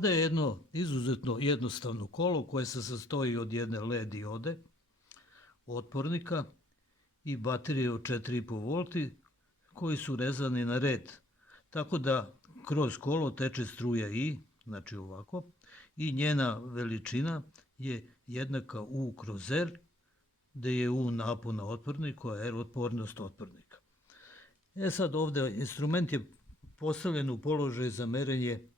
Ovde je jedno izuzetno jednostavno kolo koje se sastoji od jedne LED diode, otpornika i baterije od 4,5 V koji su rezani na red. Tako da kroz kolo teče struja I, znači ovako, i njena veličina je jednaka U kroz R, gde je U napon na otporniku, a R otpornost otpornika. Sad ovde instrument je postavljen u položaj za merenje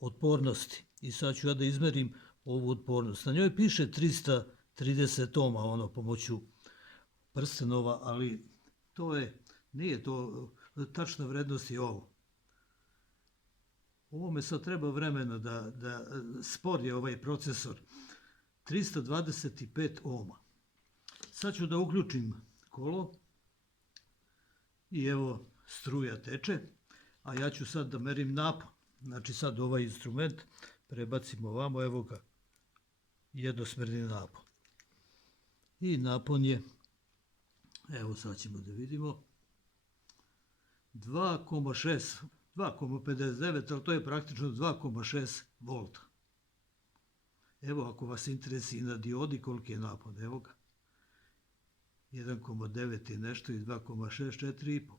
otpornosti i sad ću ja da izmerim ovu otpornost. Na njoj piše 330 ohma, pomoću prstenova, ali nije to, tačna vrednost je ovo. Ovome sad treba vremena da spor je ovaj procesor. 325 ohma. Sad ću da uključim kolo i evo struja teče, a ja ću sad da merim napon. Znači sad ovaj instrument prebacimo ovamo, evo ga, jednosmerni napon. I napon je, evo sad ćemo da vidimo, 2,6, 2,59, ali to je praktično 2,6 volta. Evo ako vas interesuje na diodi koliki je napon, evo ga. 1,9 i nešto i 2,6,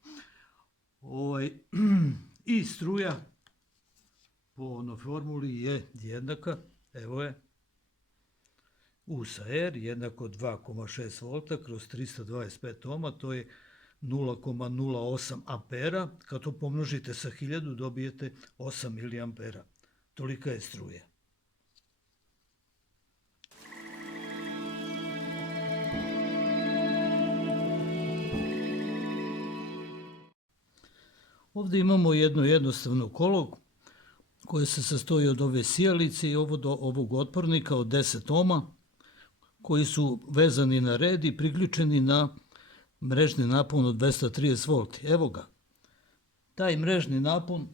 4,5. I struja po formuli je jednaka, evo je, U sa R jednako 2,6 volta kroz 325 ohma, to je 0,08 ampera. Kad to pomnožite sa 1000 dobijete 8 miliampera. Tolika je struja. Ovde imamo jedno jednostavno kolo koje se sastoji od ove sijalice i ovog otpornika od 10 ohma koji su vezani na red i priključeni na mrežni napon od 230 V. Evo ga. Taj mrežni napon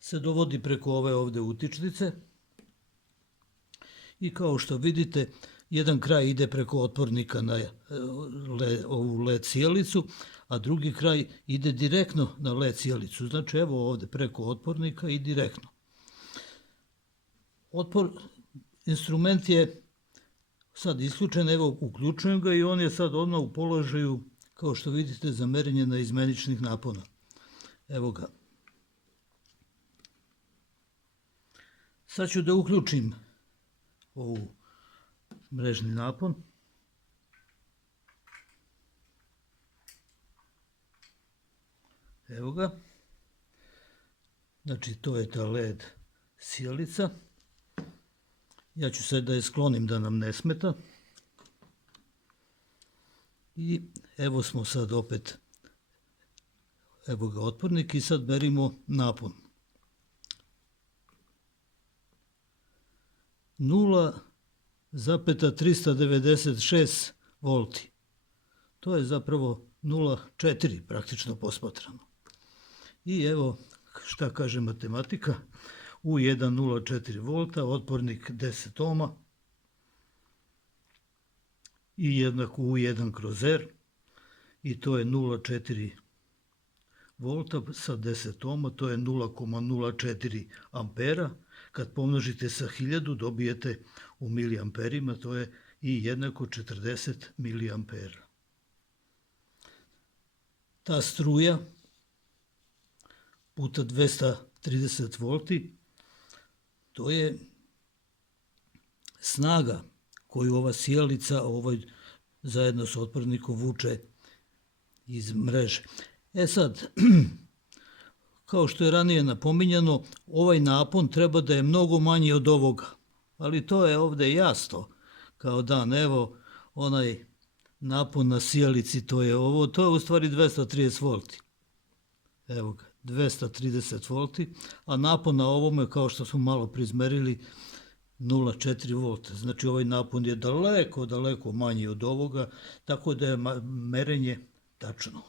se dovodi preko ove ovde utičnice i kao što vidite, jedan kraj ide preko otpornika na ovu LED sijalicu, a drugi kraj ide direktno na LED sijalicu. Znači evo ovde preko otpornika i direktno. Instrument je sad isključen, evo uključujem ga i on je sad odmah u položaju, kao što vidite, za merenje naizmeničnih napona. Evo ga. Sad ću da uključim ovu mrežni napon. Evo ga. Znači to je ta LED sijalica. Ja ću sad da je sklonim da nam ne smeta. I evo smo sad opet, evo ga otpornik i sad merimo napon. 0,396 volti. To je zapravo 0,4 praktično posmatrano. I evo šta kaže matematika. U1 0,4 volta, otpornik 10 ohma i jednako U1 kroz R i to je 0,4 volta sa 10 ohma, to je 0,04 ampera. Kad pomnožite sa 1000 dobijete u miliamperima, to je I jednako 40 miliampera. Ta struja puta 230 volti, to je snaga koju ova sijalica zajedno s otpornikom vuče iz mreže. Sad, kao što je ranije napominjano, ovaj napon treba da je mnogo manji od ovoga, ali to je ovde jasno kao dan. Evo, onaj napon na sijalici, to je u stvari 230 volti. Evo ga, 230 volti, a napon na ovome, kao što smo malo izmerili, 0,4 volta. Znači ovaj napon je daleko, daleko manji od ovoga, tako da je merenje tačno.